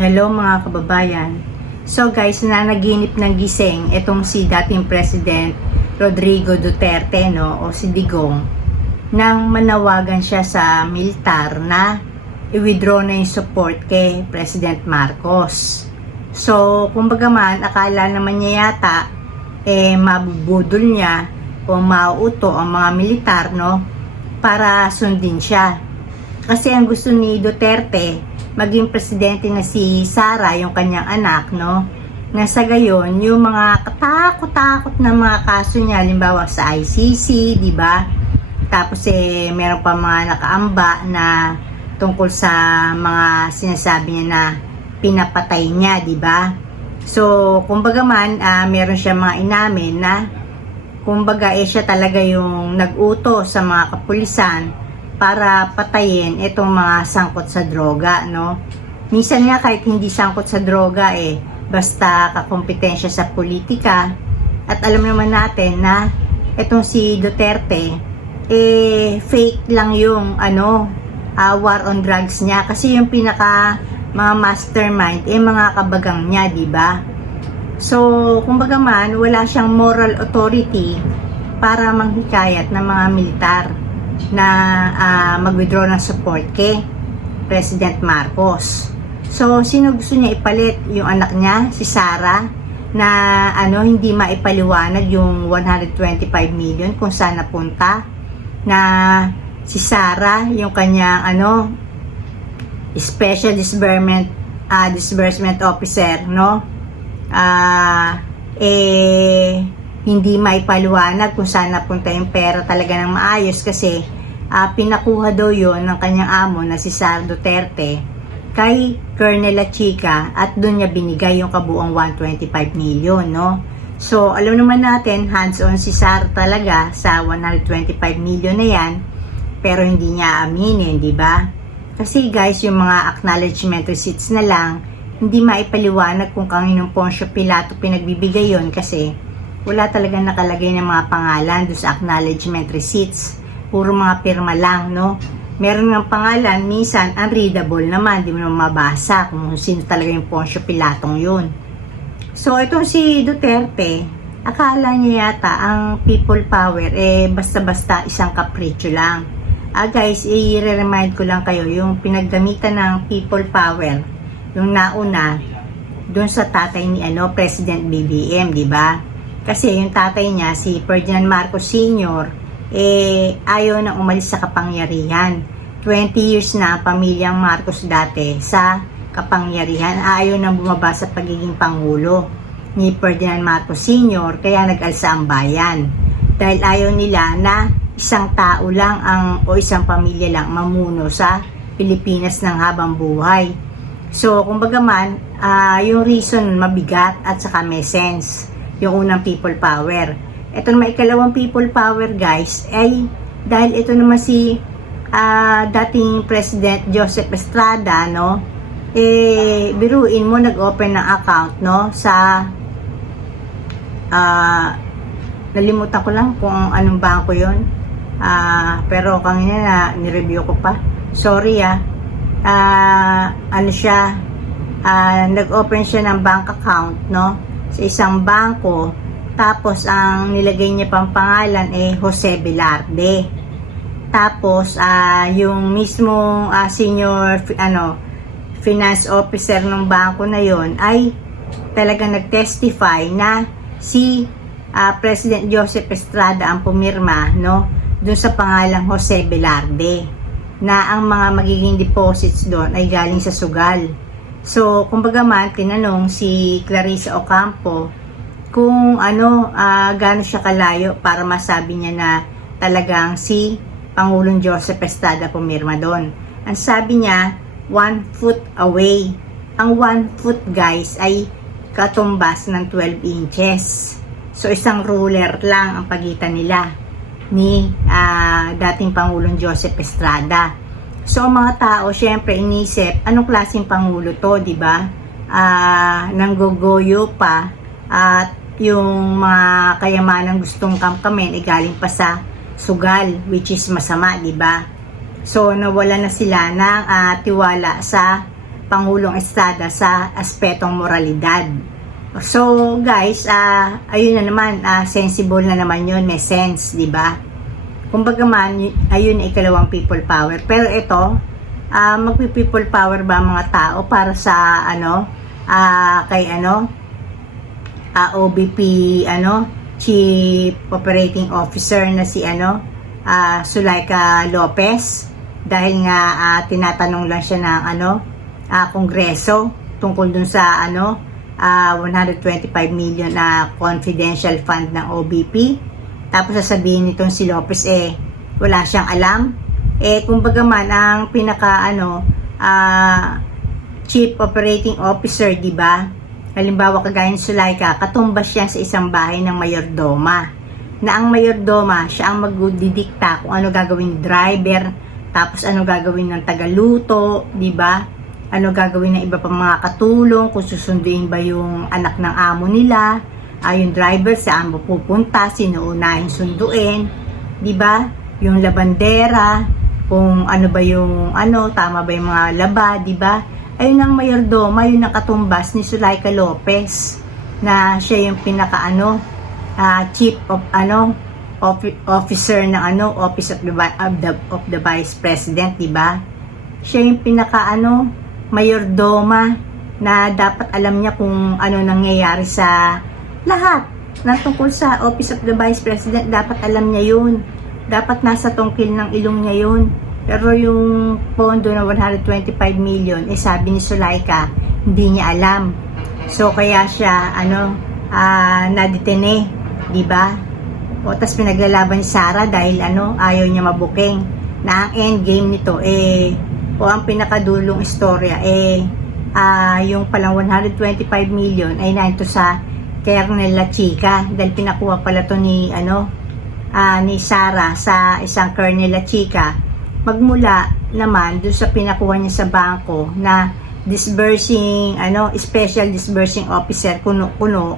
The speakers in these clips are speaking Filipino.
Hello mga kababayan. So guys, nanaginip ng gising itong si dating President Rodrigo Duterte, no, o si Digong, nang manawagan siya sa militar na i-withdraw na yung support kay President Marcos. So, kumbaga man, akala naman niya yata mabubudol niya o mauuto ang mga militar, no, para sundin siya. Kasi ang gusto ni Duterte, maging presidente na si Sara, yung kanyang anak, no, na sa gayon, yung mga katakot-takot na mga kaso niya, halimbawa sa ICC, di ba? Tapos meron pa mga nakaamba na tungkol sa mga sinasabi niya na pinapatay niya, di ba? So, kumbaga man, meron siya mga inamin na kumbaga siya talaga yung nag-uto sa mga kapulisan para patayin itong mga sangkot sa droga, no? Minsan nga kahit hindi sangkot sa droga basta kakompetensya sa politika. At alam naman natin na itong si Duterte fake lang yung war on drugs niya, kasi yung pinaka mga mastermind mga kabagang niya, di ba? So, kumbaga man, wala siyang moral authority para manghikayat ng mga militar na mag-withdraw ng support kay President Marcos. So, sino gusto niya ipalit? Yung anak niya, si Sara, na hindi maipaliwanag yung 125 million kung saan napunta, na si Sara, yung kanyang special disbursement officer, no? Hindi maipaliwanag kung saan napunta yung pera talaga ng maayos, kasi pinakuha daw yon ng kanyang amo na si Sara Duterte kay Colonel Chica, at doon niya binigay yung kabuang 125 million, no? So, alam naman natin, hands-on si Sara talaga sa 125 million na yan, pero hindi niya aminin, di ba? Kasi guys, yung mga acknowledgement receipts na lang, hindi maipaliwanag kung kaninong Poncio Pilato pinagbibigay yon, kasi wala talagang nakalagay ng mga pangalan doon sa acknowledgement receipts. Puro mga pirma lang, no? Meron ng pangalan, minsan unreadable naman, di mo naman mabasa kung sino talaga yung Poncio Pilatong yun. So, itong si Duterte, akala niya yata ang people power basta-basta isang kapritsyo lang. Guys, i-remind ko lang kayo yung pinagdamitan ng people power, yung nauna doon sa tatay ni President BBM, di ba? Kasi yung tatay niya, si Ferdinand Marcos Sr., ayaw nang umalis sa kapangyarihan. 20 years na ang pamilyang Marcos dati sa kapangyarihan. Ayaw nang bumaba sa pagiging pangulo ni Ferdinand Marcos Sr., kaya nag-alsa ang bayan. Dahil ayaw nila na isang tao lang o isang pamilya lang mamuno sa Pilipinas ng habang buhay. So, kumbaga man, yung reason mabigat at saka may sense. Yung unang people power. Ito naman ikalawang people power, guys, ay dahil ito naman si dating President Joseph Estrada, no? Biruin mo, nag-open ng account, no? Sa nalimutan ko lang kung anong bangko yon. Pero kanina na nireview ko pa. Sorry nag-open siya ng bank account, no? Sa isang bangko, tapos ang nilagay niya pang pangalan Jose Velarde. Tapos yung mismong senior finance officer ng bangko na yon ay talagang nag-testify na si President Joseph Estrada ang pumirma, no, doon sa pangalang Jose Velarde, na ang mga magiging deposits doon ay galing sa sugal. So, kumbaga man, tinanong si Clarissa Ocampo kung gaano siya kalayo para masabi niya na talagang si Pangulong Joseph Estrada pumirma doon. Ang sabi niya, 1 foot away. Ang 1 foot, guys, ay katumbas ng 12 inches. So, isang ruler lang ang pagitan nila ni dating Pangulong Joseph Estrada. So, mga tao, syempre, inisip, anong klaseng pangulo to, di ba? Nanggogoyo pa, at yung mga kayamanang gustong kamkamin, galing pa sa sugal, which is masama, di ba? So, nawala na sila ng tiwala sa Pangulong Estrada sa aspetong moralidad. So guys, ayun na naman, sensible na naman yun, may sense, di ba? Kumbaga man, ayun ikalawang people power. Pero ito, magpi-people power ba ang mga tao para sa kay OBP Chief Operating Officer na si Zuleika Lopez, dahil nga tinatanong lang siya ng Kongreso tungkol dun sa 125 million na confidential fund ng OBP. Tapos sasabihin nitong si Lopez wala siyang alam. Kumbaga man ang pinaka Chief Operating Officer, di ba? Halimbawa kagaya ni Zuleika, katumbas siya sa isang bahay ng mayordoma. Na ang mayordoma, siya ang magdidikta kung ano gagawin ng driver, tapos ano gagawin ng tagaluto, di ba? Ano gagawin ng iba pang mga katulong, kung susunduin ba yung anak ng amo nila, yung driver saan pupunta, sino unahin sunduin, di ba? Yung labandera, kung ano ba yung tama ba yung mga laba, di ba? Ayun ang mayordoma, yun ang katumbas ni Zuleika Lopez, na siya yung pinaka chief of officer ng Office of the Vice President, di ba? Siya yung pinaka mayordoma na dapat alam niya kung ano nangyayari sa lahat na tungkol sa Office of the Vice President. Dapat alam niya yun, dapat nasa tungkil ng ilong niya yun. Pero yung pondo na 125 million, sabi ni Zuleika, hindi niya alam. So kaya siya nadetene, di ba? O tas pinaglalaban ni Sara dahil ayaw niya mabuking. Na ang end game nito o ang pinakadulong istorya yung palang 125 million ay naito sa Kernel La Chica, dahil pinakuha pala to ni Sara sa isang Kernel La Chica, magmula naman dun sa pinakuha niya sa bangko na disbursing special disbursing officer kuno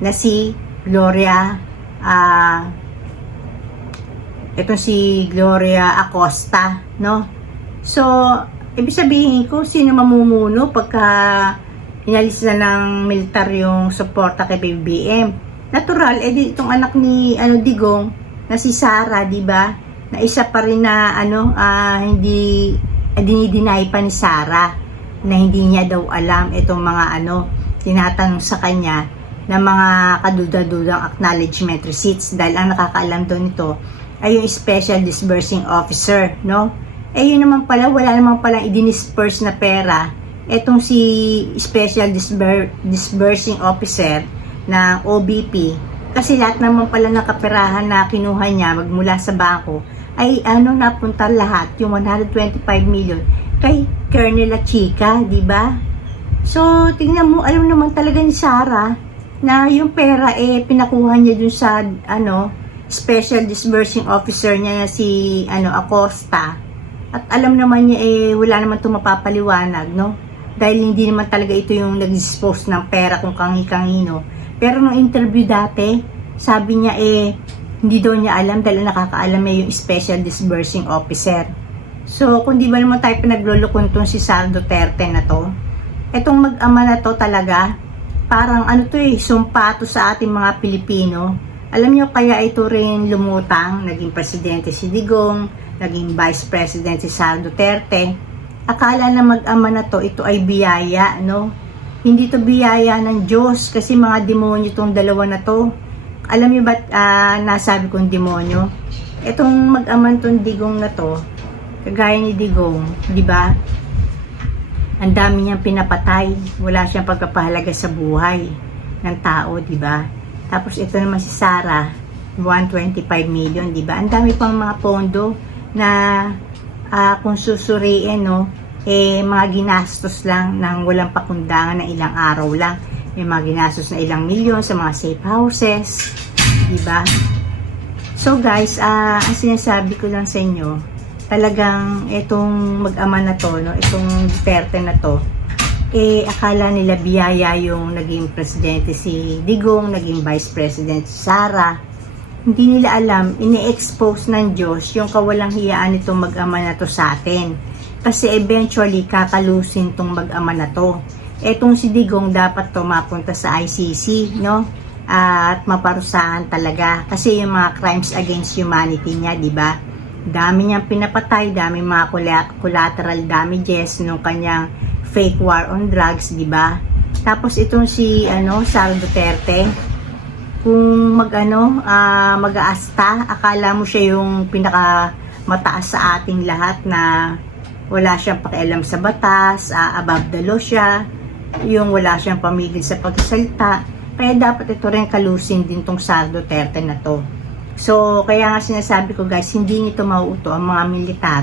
na si Gloria si Gloria Acosta, no? So, ibig sabihin ko, sino mamumuno pagka inalis na ng militar yung suporta kay BBM? Natural, itong anak ni Digong na si Sara, di ba? Na isa pa rin na hindi dinideny pa ni Sara na hindi niya daw alam itong mga tinatanong sa kanya na mga kaduda-dudang acknowledgement receipts, dahil ang nakakaalam daw nito ay yung special disbursing officer, no? Yun naman pala, wala naman palang i-disperse na pera etong si special disbursing officer ng OBP, kasi lahat naman pala ng kaperahan na kinuha niya magmula sa bangko ay napunta lahat, yung 125 million kay Kernel La Chica, di ba? So tingnan mo, alam naman talaga ni Sara na yung pera pinakuha niya dun sa special disbursing officer niya na si Acosta. At alam naman niya wala naman itong mapapaliwanag, no? Dahil hindi naman talaga ito yung nag-dispose ng pera kung kangi-kangino. Pero nung interview dati, sabi niya hindi daw niya alam dahil nakakaalam niya yung special disbursing officer. So kung di ba naman tayo pinaglulukon tong si Sara Duterte na to, etong mag-ama na to talaga, parang sumpa to sa ating mga Pilipino. Alam niyo kaya ito rin lumutang, naging presidente si Digong, naging vice president si Sara Duterte. Akala na mag-ama na to, ito ay biyaya, no? Hindi to biyaya ng Diyos, kasi mga demonyo itong dalawa na to. Alam niyo ba't nasabi kong demonyo? Itong mag-ama tong Digong na to, kagaya ni Digong, di ba? Ang dami niyang pinapatay, wala siyang pagpapahalaga sa buhay ng tao, di ba? Tapos ito naman si Sara, 125 million, di ba? Ang dami pang mga pondo na kung susuriin, mga ginastos lang ng walang pakundangan na ilang araw lang. May mga ginastos na ilang milyon sa mga safe houses, diba? So guys, ang sinasabi ko lang sa inyo, talagang itong mag-ama na to, itong Duterte na to, akala nila biyaya yung naging presidente si Digong, naging vice president si Sara. Hindi nila alam, ini-expose ng Diyos yung kawalang hiyaan nitong mag-ama na to sa atin. Kasi eventually, kakalusin tong mag-ama na to. Etong si Digong dapat to mapunta sa ICC, no? At maparusahan talaga. Kasi yung mga crimes against humanity niya, di ba? Dami niyang pinapatay, dami mga collateral damages nung kanyang fake war on drugs, di ba? Tapos itong si Sara Duterte, kung mag-aasta, akala mo siya yung pinaka mataas sa ating lahat na wala siyang pakialam sa batas, above the law siya, yung wala siyang pamigil sa pagsalita. Kaya dapat ito rin kalusin din tong Sara Duterte na to. So, kaya nga sinasabi ko guys, hindi nito mauuto ang mga militar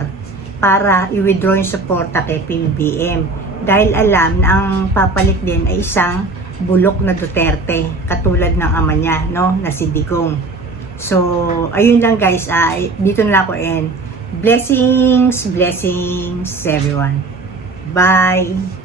para i-withdraw yung suporta kay PBBM. Dahil alam na ang papalit din ay isang bulok na Duterte, katulad ng ama niya, no, na si Digong. So, ayun lang guys, dito na ako end. Blessings, blessings everyone. Bye!